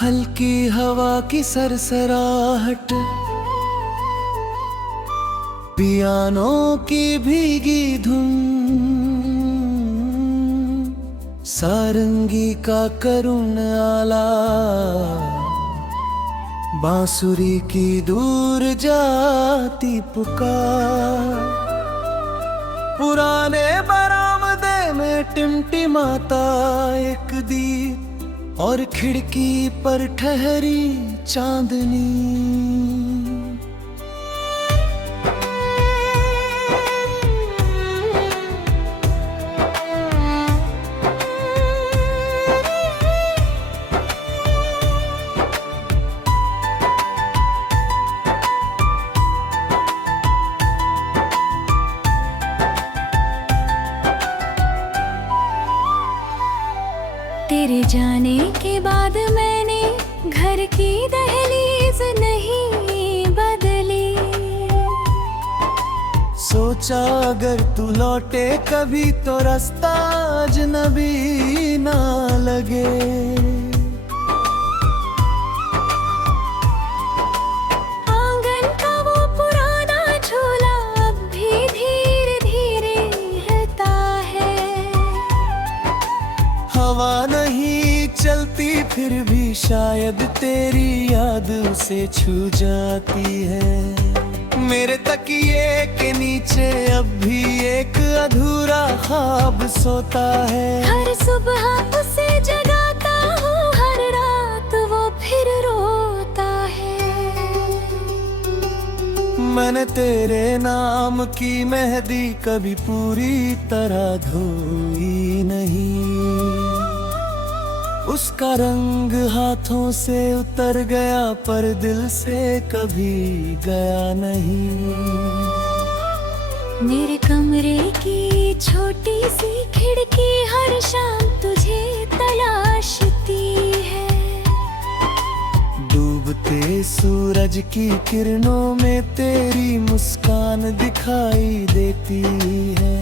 हल्की हवा की सरसराहट, पियानो की भीगी धुन, सारंगी का करुण आला, बांसुरी की दूर जाती पुकार। पुराने बरामदे में टिमटिमाता एक दीप, और खिड़की पर ठहरी चांदनी। तेरे जाने के बाद मैंने घर की दहलीज नहीं बदली। सोचा अगर तू लौटे कभी तो रास्ता अजनबी ना लगे। आंगन का वो पुराना झूला अब भी धीरे धीरे हिलता है। हवा नहीं चलती फिर भी शायद तेरी याद उसे छू जाती है। मेरे तकिए के नीचे अब भी एक अधूरा ख्वाब सोता है। हर सुबह उसे जगाता हूँ, हर रात वो फिर रोता है। मैंने तेरे नाम की मेहंदी कभी पूरी तरह धोई नहीं। उसका रंग हाथों से उतर गया पर दिल से कभी गया नहीं। मेरे कमरे की छोटी सी खिड़की हर शाम तुझे तलाशती है। डूबते सूरज की किरणों में तेरी मुस्कान दिखाई देती है।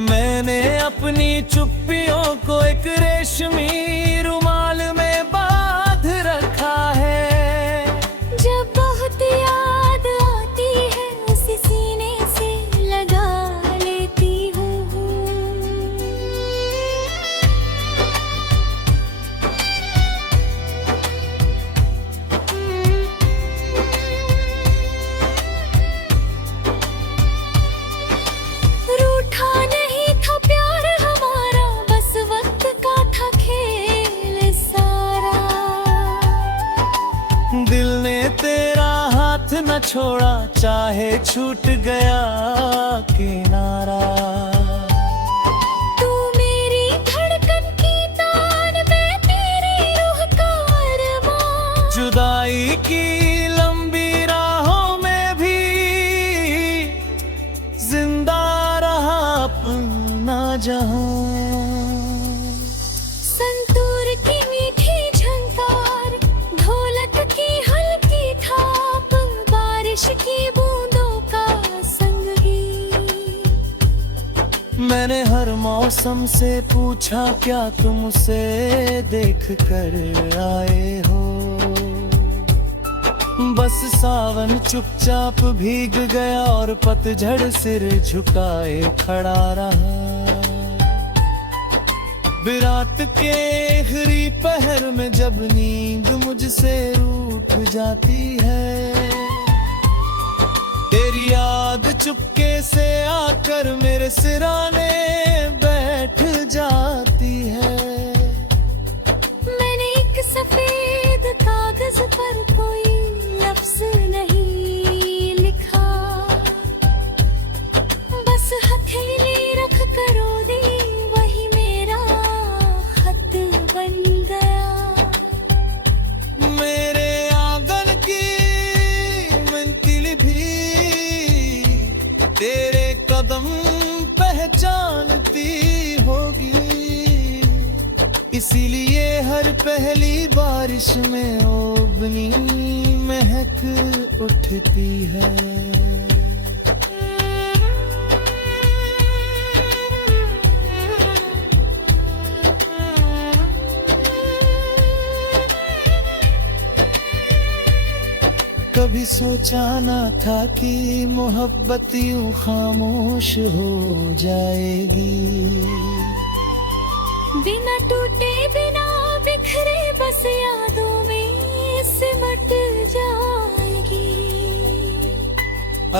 मैंने अपनी चुप्पियों को एक रेशमी रुमाल में बांध रखा है। जब बहुत याद आती है उसे सीने से लगा लेती हूँ। रूठा नहीं था प्यार हमारा, बस वक्त का था खेल सारा। दिल ने तेरा हाथ न छोड़ा चाहे छूट गया किनारा। तू मेरी धड़कन की तान, मैं तेरी रूह का अरमान। जुदाई की लंबी राहों में भी जिंदा रहा अपना जहां। संतूर की मीठी झंकार, ढोलक की हल्की थाप, बारिश की बूंदों का संगीत। मैंने हर मौसम से पूछा क्या तुम उसे देख कर आए हो। बस सावन चुपचाप भीग गया और पतझड़ सिर झुकाए खड़ा रहा। विराट के आखिरी पहर में जब नींद मुझसे रूठ जाती है, तेरी याद चुपके से आकर मेरे सिराने बैठ जाती है। मैंने एक सफेद कागज पर कोई लफ्ज नहीं लिखा, बस हथेली रख कर रो दी, वही मेरा खत बन गया। मेरे आंगन की मंजिल भी तेरे कदम पहचानती होगी। इसीलिए हर पहली बारिश में ओबनी महक उठती है। कभी सोचा ना था कि मोहब्बत यूं खामोश हो जाएगी। बिना टूटे बिना बिखरे बस यादों में सिमट जाएगी।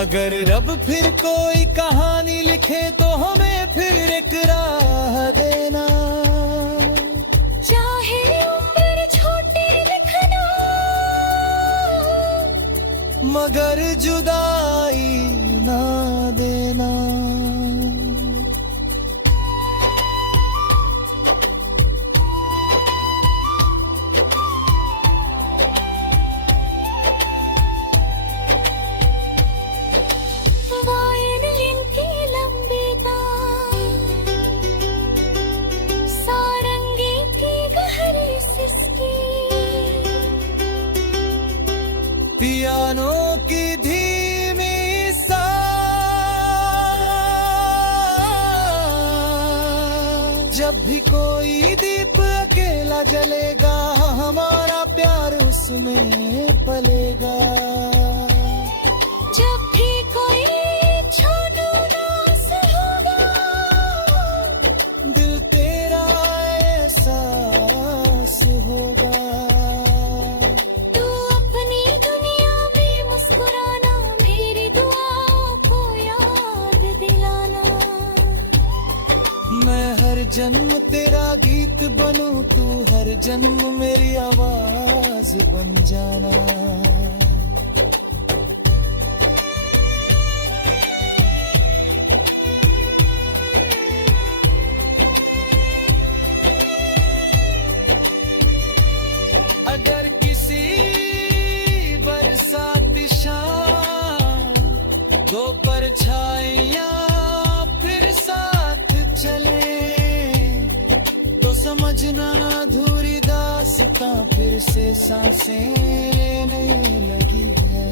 अगर रब फिर कोई कहानी लिखे तो हमें फिर एक राह देना। चाहे उम्र छोटी लिखना, मगर जुदाई ना देना। वायलिन की लंबी तार, सारंगी की गहरी सिसकी, पियानो की धीमी साज, जब भी कोई दीप अकेला जलेगा हमारा प्यार उसमें पलेगा। जब भी कोई छूनू नास होगा, दिल तेरा एहसास होगा। तू अपनी दुनिया में मुस्कुराना, मेरी दुआओं को याद दिलाना। मैं हर जन्म तेरा गीत बनूं, तू हर जन्म मेरी आवाज बन जाना। अगर किसी बरसाती शाम दो परछाइयां फिर साथ चले, तो समझना अधूरी दास्तां फिर से सांसें लेने लगी है।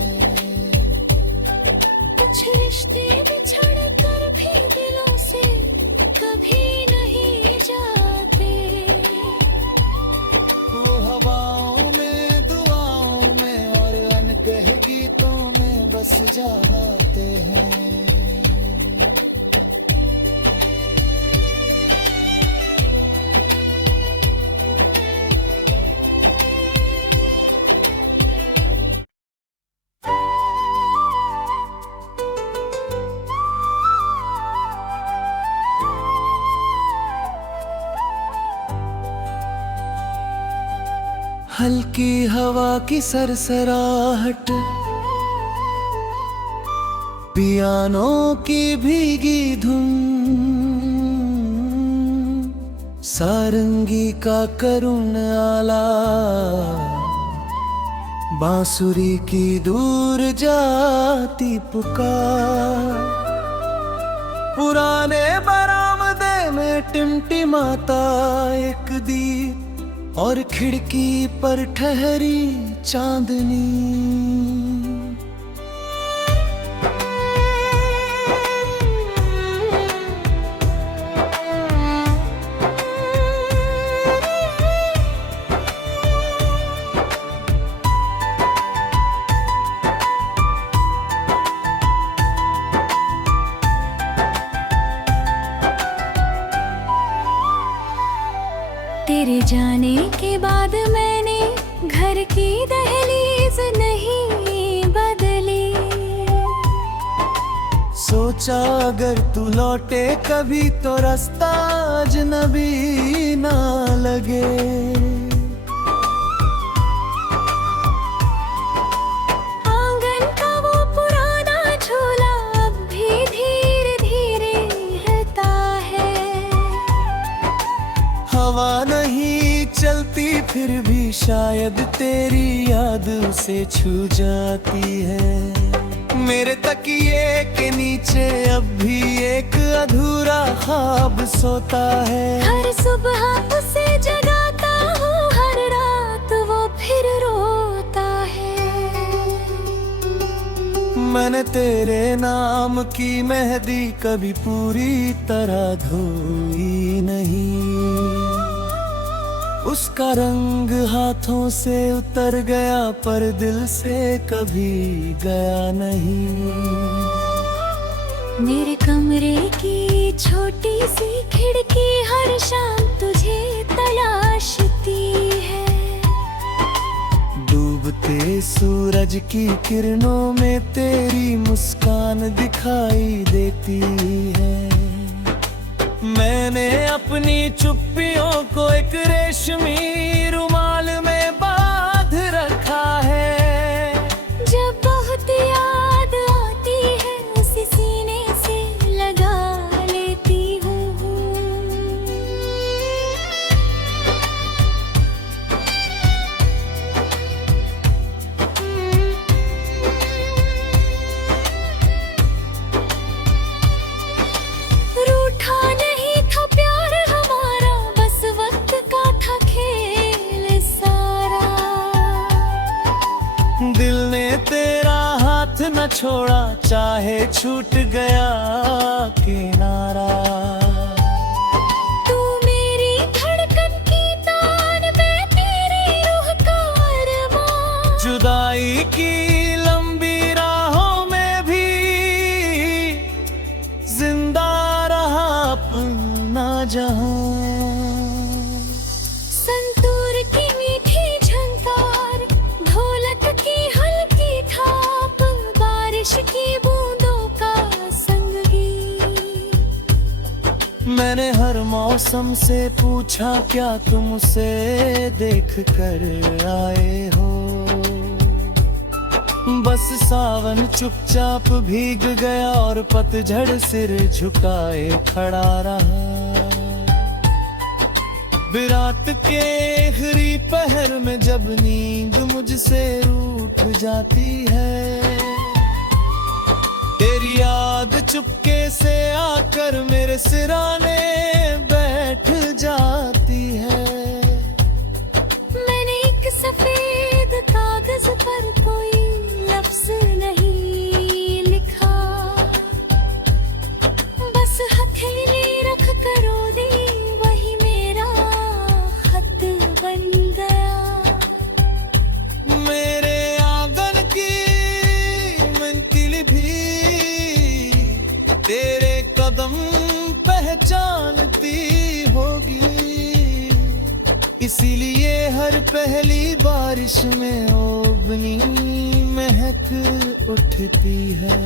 कुछ रिश्ते बिछड़ कर भी दिलों से कभी नहीं जाते। वो हवाओं में दुआओं में और अनकह गीतों में बस जाते हैं। हल्की हवा की सरसराहट, पियानो की भीगी धुन, सारंगी का करुण आला, बांसुरी की दूर जाती पुकार, पुराने बरामदे में टिमटिमाता एक दीप और खिड़की पर ठहरी चांदनी। तेरे जाने के बाद मैंने घर की दहलीज नहीं बदली। सोचा अगर तू लौटे कभी तो रास्ता अजनबी ना लगे। आंगन का वो पुराना झूला अब भी धीरे धीरे हिलता है। हवा नहीं चलती फिर भी शायद तेरी याद उसे छू जाती है। मेरे तकिए के नीचे अब भी एक अधूरा ख्वाब सोता है। हर सुबह उसे जगाता हूँ, हर रात वो फिर रोता है। मैंने तेरे नाम की मेहंदी कभी पूरी तरह धोई नहीं। उसका रंग हाथों से उतर गया पर दिल से कभी गया नहीं। मेरे कमरे की छोटी सी खिड़की हर शाम तुझे तलाशती है। डूबते सूरज की किरणों में तेरी मुस्कान दिखाई देती है। मैंने अपनी चुप्पियों को एक रेशमी रुमाल में बांध रखा है। जब बहुत याद आती है उसी सीने से लगा लेती हूँ। रूठा नहीं था प्यार हमारा, बस वक्त का था खेल सारा। दिल ने तेरा हाथ न छोड़ा, चाहे छूट गया किनारा। तू मेरी धड़कन की तान, मैं तेरी रूह का अरमान। जुदाई की लंबी राहों में भी जिंदा रहा अपना जहां। संतूर की मीठी झंकार, ढोलक की हल्की थाप, बारिश की बूंदों का संगीत। मैंने हर मौसम से पूछा क्या तुम उसे देख कर आए हो। बस सावन चुपचाप भीग गया और पतझड़ सिर झुकाए खड़ा रहा। विराट के आखिरी पहर में जब नींद मुझसे रूठ जाती है, तेरी याद चुपके से आकर मेरे सिराने बैठ जाती है। मैंने एक सफेद कागज पर कोई लफ्ज नहीं लिखा, बस हथेली रख कर रो दी, वही मेरा खत बन गया। मेरे आंगन की मंजिल भी तेरे कदम पहचानती होगी। इसीलिए हर पहली बारिश में ओबनी महक उठती है।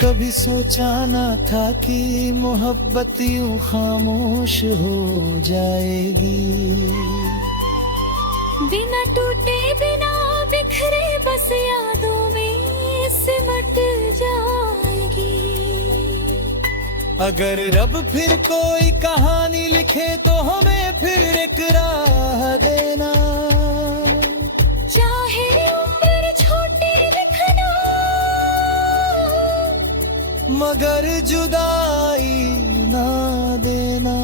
कभी सोचा ना था कि मोहब्बत यूं खामोश हो जाएगी। बिना टूटे बिना बिखरे बस यादों में सिमट जाएगी। अगर रब फिर कोई कहानी लिखे तो हमें फिर एक राह देना। चाहे उम्र छोटी लिखना, मगर जुदाई ना देना।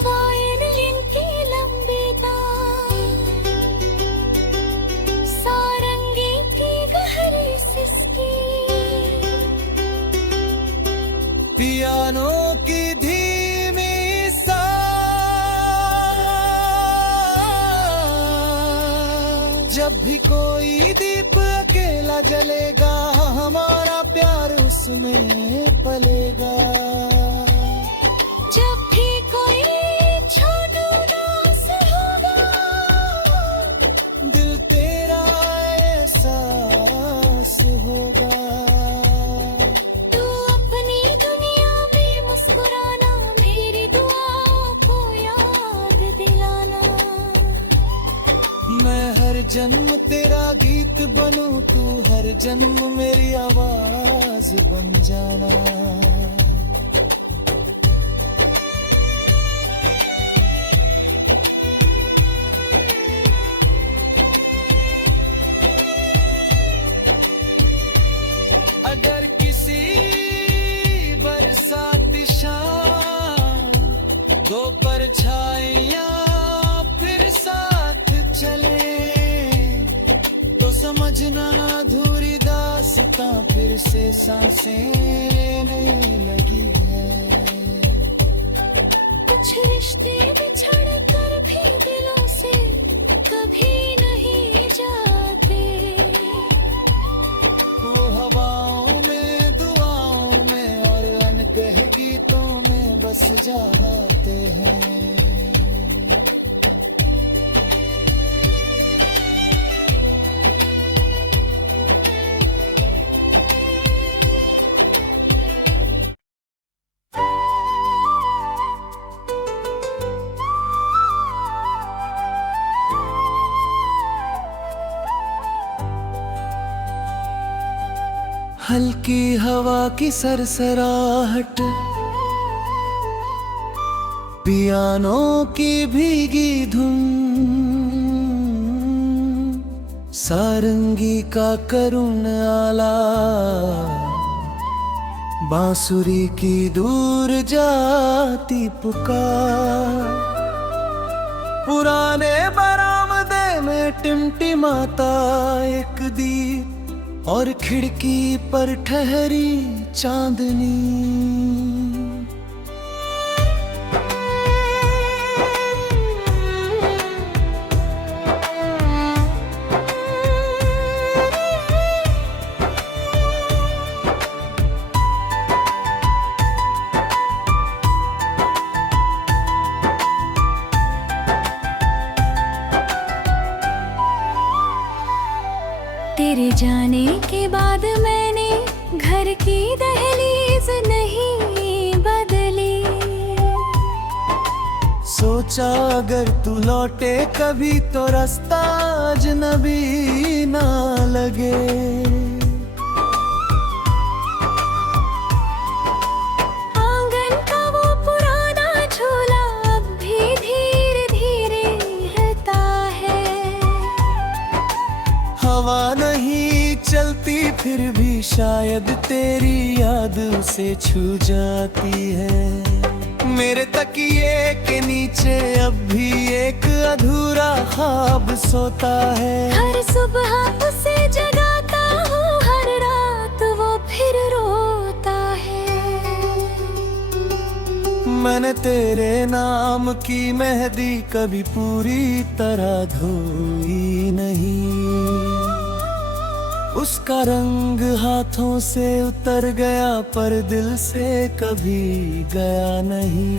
वायलिन की लंबी तार, सारंगी की गहरी सिसकी, पियानो की धीमी साज। जब भी कोई दीप अकेला जलेगा, हमारा प्यार उसमें पलेगा। जब भी कोई छोड़ू नास होगा, दिल तेरा एहसास होगा। तू अपनी दुनिया में मुस्कुराना, मेरी दुआओं को याद दिलाना। मैं हर जन्म तेरा गीत बनूं, तू हर जन्म मेरी आवाज बन जाना। दो परछाइयाँ फिर साथ चले तो समझना अधूरी दास्तां फिर से सांसें लेने लगी है। कुछ रिश्ते बिछड़ कर भी दिलों से कभी नहीं जाते, वो हवाओं में दुआओं में और अनकहे गीतों में बस जाते हैं। हल्की हवा की सरसराहट, पियानो की भीगी धुन, सारंगी का करुण आला, बांसुरी की दूर जाती पुकार, पुराने बरामदे में टिमटिमाता एक दीप और खिड़की पर ठहरी चांदनी। तेरे जाने के बाद मैंने घर की दहलीज नहीं बदली, सोचा अगर तू लौटे कभी तो रास्ता अजनबी ना लगे। आंगन का वो पुराना झूला अब भी धीरे धीरे हिलता है, हवा नहीं चलती फिर भी शायद तेरी याद उसे छू जाती है। मेरे तकिए के नीचे अब भी एक अधूरा ख्वाब सोता है। हर सुबह उसे जगाता हूँ, हर रात वो फिर रोता है। मैंने तेरे नाम की मेहंदी कभी पूरी तरह धोई नहीं, उसका रंग हाथों से उतर गया पर दिल से कभी गया नहीं।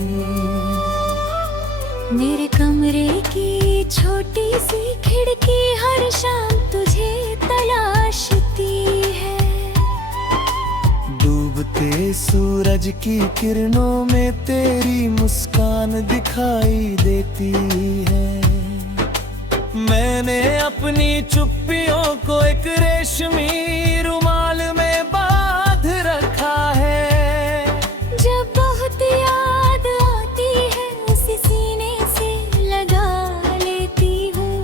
मेरे कमरे की छोटी सी खिड़की हर शाम तुझे तलाशती है, डूबते सूरज की किरणों में तेरी मुस्कान दिखाई देती है। मैंने अपनी चुप्पियों को एक रेशमी रुमाल में बांध रखा है। जब बहुत याद आती है उसे सीने से लगा लेती हूँ।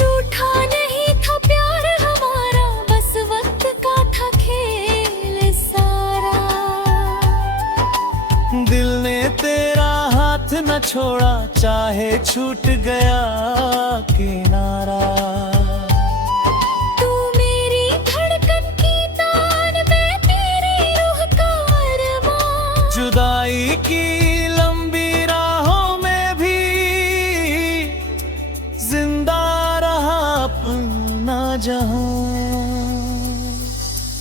रूठा नहीं था प्यार हमारा, बस वक्त का था खेल सारा। दिल ने तेरा हाथ न छोड़ा चाहे छूट गया किनारा। तू मेरी धड़कन की तान, मैं तेरी रूह का अरमान। जुदाई की लंबी राहों में भी जिंदा रहा अपना जहां।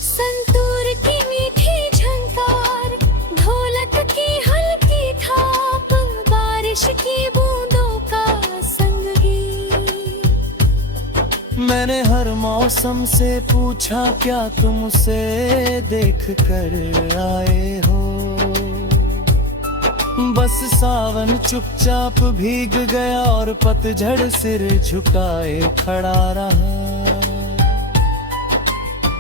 संतूर की मीठी झंकार, ढोलक की हल्की थाप, बारिश की बूंदों का संगीत। मैंने हर मौसम से पूछा क्या तुम उसे देख कर आए हो, बस सावन चुपचाप भीग गया और पतझड़ सिर झुकाए खड़ा रहा।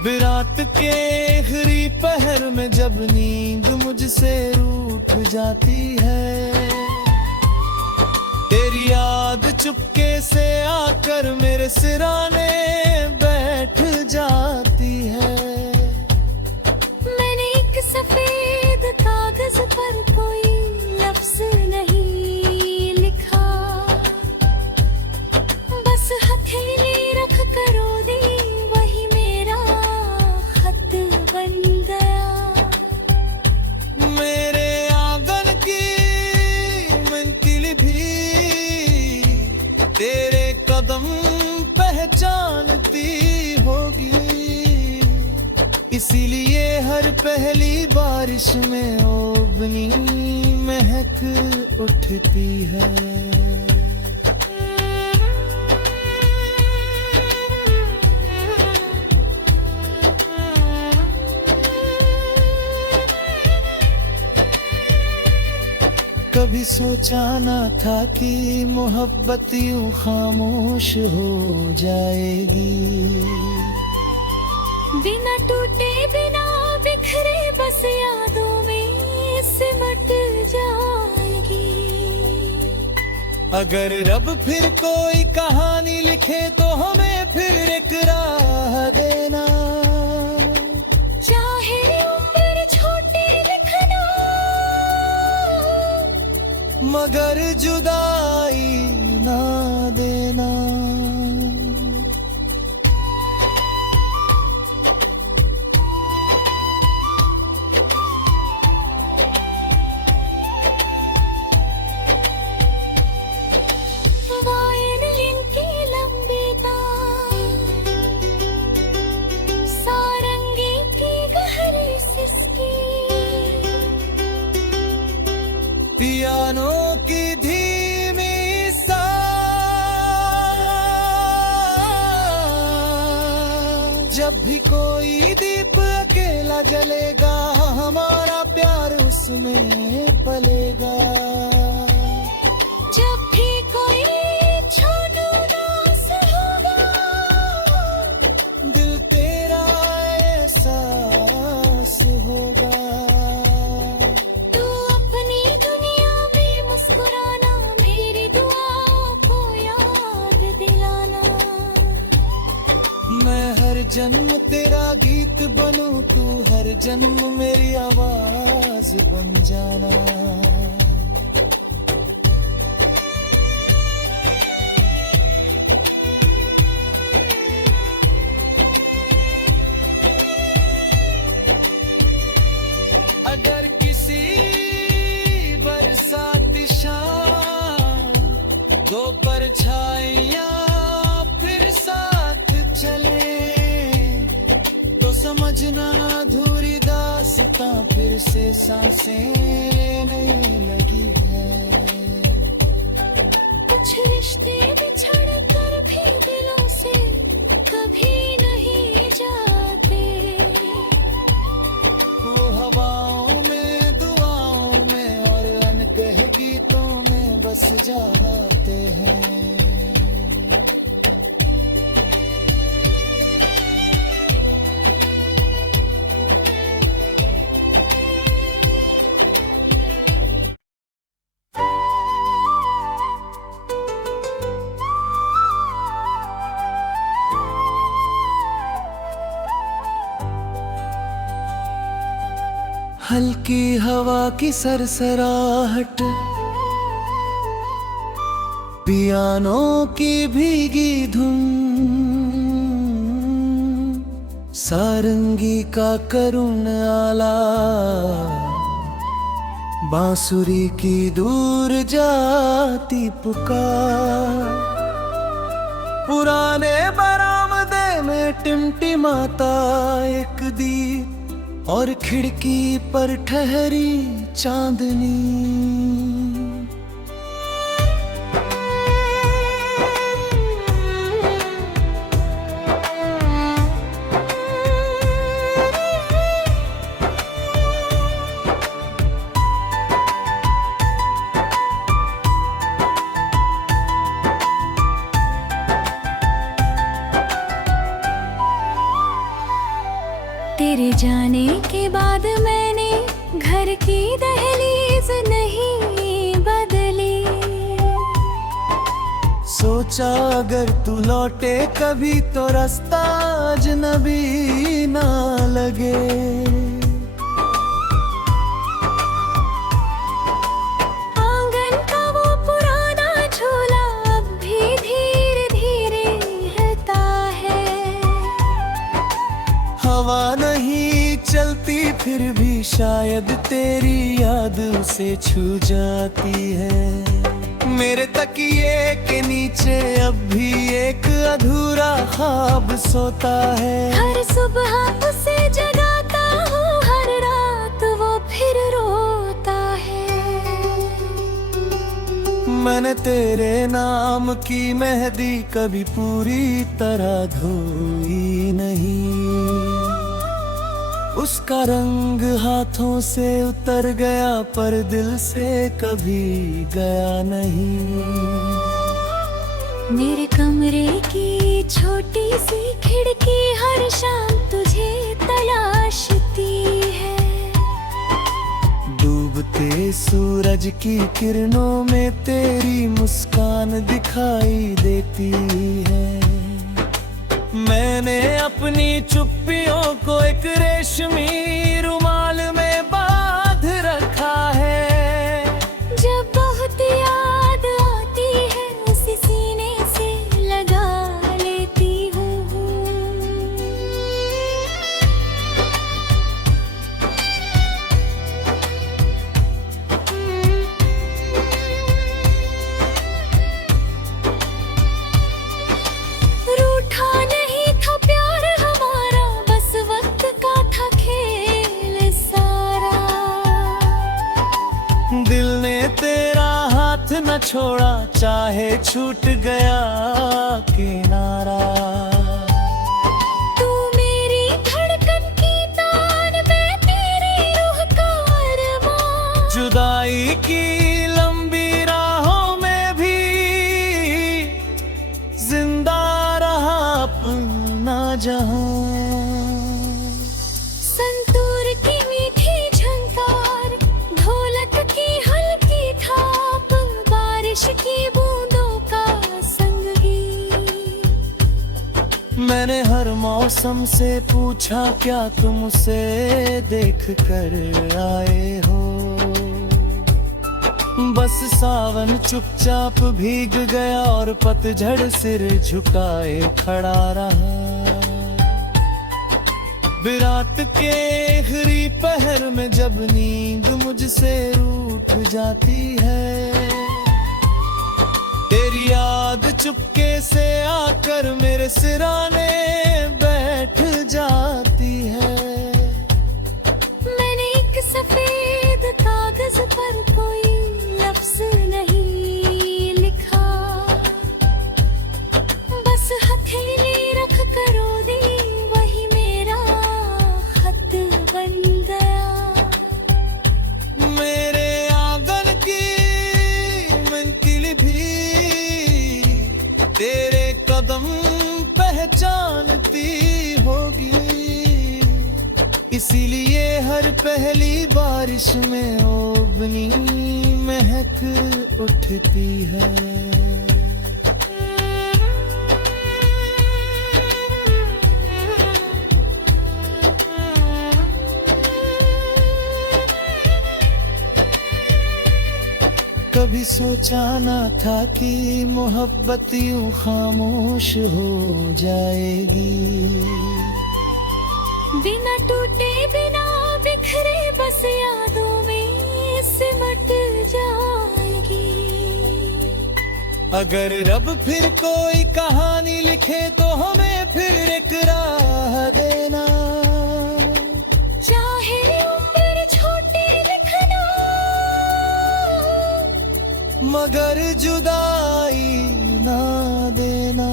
विराट के आखिरी पहर में जब नींद मुझसे रूठ जाती है, तेरी याद चुपके से आकर मेरे सिराने बैठ जाती है। मैंने एक सफेद कागज पर कोई लफ्ज नहीं लिखा, बस हथेली रख कर रो दी, वही मेरा खत बन गया। मेरे आंगन की मंजिल भी तेरे कदम पहचानती होगी, इसीलिए हर पहली बारिश में ओबनी महक उठती है। कभी सोचा ना था कि मोहब्बत यूं खामोश हो जाएगी, बिना टूटे बिना बिखरे बस यादों में सिमट जाएगी। अगर रब फिर कोई कहानी लिखे तो हमें फिर एक राह देना, चाहे उम्र छोटी लिखना, मगर जुदाई ना देना। वायलिन की लंबी तार, सारंगी की गहरी सिसकी, पियानो की धीमी सा जब भी कोई दीप अकेला जलेगा, हमारा प्यार उसमें पलेगा। जब भी कोई छोड़ू उदास होगा, दिल तेरा एहसास होगा। तू अपनी दुनिया में मुस्कुराना, मेरी दुआओं को याद दिलाना। मैं हर जन्म तेरा गीत बनूं, तू हर जन्म मेरी आवाज बन जाना। अगर किसी बरसाती शाम दो परछाइयां फिर साथ चले, तो समझना अधूरी दास्तां फिर से सांसें लेने लगी है। कुछ रिश्ते बिछड़ कर भी दिलों से कभी नहीं जाते, वो हवाओं में दुआओं में और अनकहे गीतों में बस जाते हैं। हल्की हवा की सरसराहट, पियानो की भीगी धुन, सारंगी का करुण आला, बांसुरी की दूर जाती पुकार, पुराने बरामदे में टिमटिमाता एक दीप, और खिड़की पर ठहरी चांदनी। तेरे जाने के बाद मैंने घर की दहलीज नहीं बदली, सोचा अगर तू लौटे कभी तो रास्ता अजनबी ना लगे। आंगन का वो पुराना झूला अब भी धीरे धीरे हिलता है। हवा नहीं चलती फिर भी शायद तेरी याद उसे छू जाती है। मेरे तकिए के नीचे अब भी एक अधूरा ख्वाब सोता है। हर सुबह उसे जगाता हूँ, हर रात वो फिर रोता है। मैंने तेरे नाम की मेहंदी कभी पूरी तरह धोई नहीं। उसका रंग हाथों से उतर गया पर दिल से कभी गया नहीं। मेरे कमरे की छोटी सी खिड़की हर शाम तुझे तलाशती है। डूबते सूरज की किरणों में तेरी मुस्कान दिखाई देती है। मैंने अपनी चुप्पियों को एक रेशमी रुमाल में बांध रखा है। जब बहुत याद आती है उसी सीने से लगा लेती हूँ। रूठा नहीं था प्यार हमारा, बस वक्त का था खेल सारा। दिल ने तेरा हाथ न छोड़ा चाहे छूट गया किनारा। तू मेरी धड़कन की तान, मैं तेरी रूह का अरमान। जुदाई की लंबी राहों में भी जिंदा रहा अपना जहां। संतूर की मीठी झंकार, ढोलक की हल्की थाप, बारिश की बूंदों का संगीत। मैंने हर मौसम से पूछा क्या तुम उसे देख कर आए हो। बस सावन चुपचाप भीग गया और पतझड़ सिर झुकाए खड़ा रहा। विराट के आखिरी पहर में जब नींद मुझसे रूठ जाती है। तेरी याद चुपके से आकर मेरे सिराने बैठ जाती है। मैंने एक सफेद कागज पर कोई लफ्ज नहीं लिखा, बस हथेली रख कर रो दी, वही मेरा खत बन गया। मेरे आंगन की मंजिल भी तेरे कदम पहचानती होगी। इसीलिए हर पहली बारिश में ओबनी महक उठती है। कभी सोचा ना था कि मोहब्बत यूं खामोश हो जाएगी। बिना टूटे बिना बिखरे बस यादों में सिमट जाएगी। अगर रब फिर कोई कहानी लिखे तो हमें फिर एक राह देना। चाहे उम्र छोटी लिखना, मगर जुदाई ना देना।